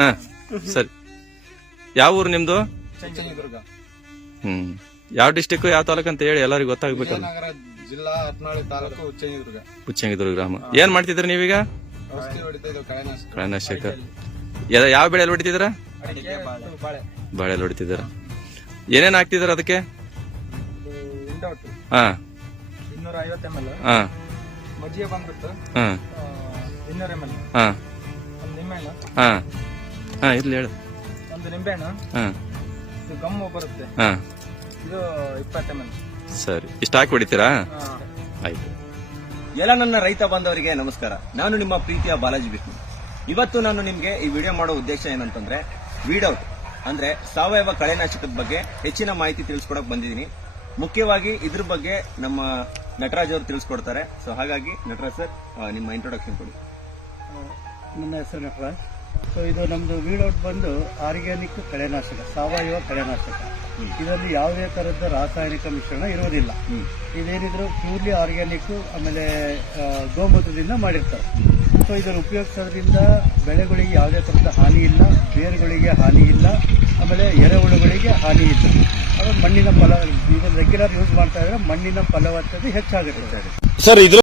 ಹಾ ಸರಿ. ಯಾವ ಊರು ನಿಮ್ದು? ಚಿತ್ರದುರ್ಗ ಯಾವ ಡಿಸ್ಟಿಕ್ ಯಾವ ತಾಲೂಕು ಅಂತ ಹೇಳಿ ಎಲ್ಲರಿಗೂ ಗೊತ್ತಾಗ್ಬೇಕಲ್ಲ. ನಗರ ಜಿಲ್ಲಾ ಹತ್ನಾಳಿ ತಾಲೂಕು ಉಚ್ಚಂಗಿದುರ್ಗ. ಉಚ್ಚಂಗಿದುರ್ಗ ಗ್ರಾಮ. ಏನ್ ಮಾಡ್ತಿದ್ರಿ ನೀವೀಗ? ಔಷಧಿ ಹೊಡಿತಾ ಇದ್ದೇವೆ, ಕಳೆನಾಶಕ. ಯಾವ ಬೆಳೆಯಲ್ಲಿ ಹೊಡಿತಿದ್ದೀರಾ? ಬಾಳೆಯಲ್ಲಿ ಹೊಡಿತಿದ್ದೀರಾ. ಏನೇನ್ ಹಾಕ್ತಿದ್ದೀರಾ ಅದಕ್ಕೆ? ಹಾ 250 ml, ಹಾ ಮಜ್ಜಿಗೆ ಬಂದ್ಬಿಟ್ಟು ಹಾ 200 ml, ಹಾ ಒಂದು ನಿಂಬೆಹಣ್ಣು, ಹಾ ಹಾ ಇರ್ಲಿ ಹೇಳು. ಒಂದು ನಿಂಬೆಹಣ್ಣು, ಹಾ ಇದು ಗಮ್ಮು ಬರುತ್ತೆ, ಹಾ ಇದು 20 ml. ಸರಿ, ಇಷ್ಟ ಹಾಕಿ ಹೊಡಿತೀರಾ? ಆಯ್ತು. ಎಲ್ಲ ನನ್ನ ರೈತ ಬಾಂಧವರಿಗೆ ನಮಸ್ಕಾರ. ನಾನು ನಿಮ್ಮ ಪ್ರೀತಿಯ ಬಾಲಾಜಿ ವಿಷ್ಣು. ಇವತ್ತು ನಾನು ನಿಮ್ಗೆ ಈ ವಿಡಿಯೋ ಮಾಡೋ ಉದ್ದೇಶ ಏನಂತಂದ್ರೆ, ವೀಡ್ಔಟ್ ಅಂದ್ರೆ ಸಾವಯವ ಕಳೆನಾಶಕದ ಬಗ್ಗೆ ಹೆಚ್ಚಿನ ಮಾಹಿತಿ ತಿಳಿಸ್ಕೊಡಕ್ ಬಂದಿದ್ದೀನಿ. ಮುಖ್ಯವಾಗಿ ಇದ್ರ ಬಗ್ಗೆ ನಮ್ಮ ನಟರಾಜ್ ಅವರು ತಿಳಿಸ್ಕೊಡ್ತಾರೆ. ಸೊ ಹಾಗಾಗಿ ನಟರಾಜ್ ಸರ್, ನಿಮ್ಮ ಇಂಟ್ರೊಡಕ್ಷನ್ ಕೊಡಿ. ನನ್ನ ಹೆಸರು ನಟರಾಜ್. ಸೊ ಇದು ನಮ್ದು ವೀಡ್ಔಟ್ ಬಂದು ಆರ್ಗ್ಯಾನಿಕ್ ಕಳೆನಾಶಕ, ಸಾವಯವ ಕಳೆನಾಶಕ. ಇದರಲ್ಲಿ ಯಾವುದೇ ತರಹದ ರಾಸಾಯನಿಕ ಮಿಶ್ರಣ ಇರುವುದಿಲ್ಲ. ಇದೇನಿದ್ರು ಪ್ಯೂರ್ಲಿ ಆರ್ಗ್ಯಾನಿಕ್, ಆಮೇಲೆ ಗೋಮೂತ್ರದಿಂದ ಮಾಡಿರ್ತಾರೆ. ಸೊ ಇದನ್ನು ಉಪಯೋಗಿಸೋದ್ರಿಂದ ಬೆಳೆಗಳಿಗೆ ಯಾವುದೇ ತರಹದ ಹಾನಿ ಇಲ್ಲ, ಬೇರುಗಳಿಗೆ ಹಾನಿ ಇಲ್ಲ, ಆಮೇಲೆ ಎರೆಹುಳುಗಳಿಗೆ ಹಾನಿ ಇಲ್ಲ. ಅದು ಮಣ್ಣಿನ ಫಲ, ಇದನ್ನು ರೆಗ್ಯುಲರ್ ಯೂಸ್ ಮಾಡ್ತಾ ಇದ್ರೆ ಮಣ್ಣಿನ ಫಲವತ್ತತೆ ಹೆಚ್ಚಾಗುತ್ತೆ ಸರ್.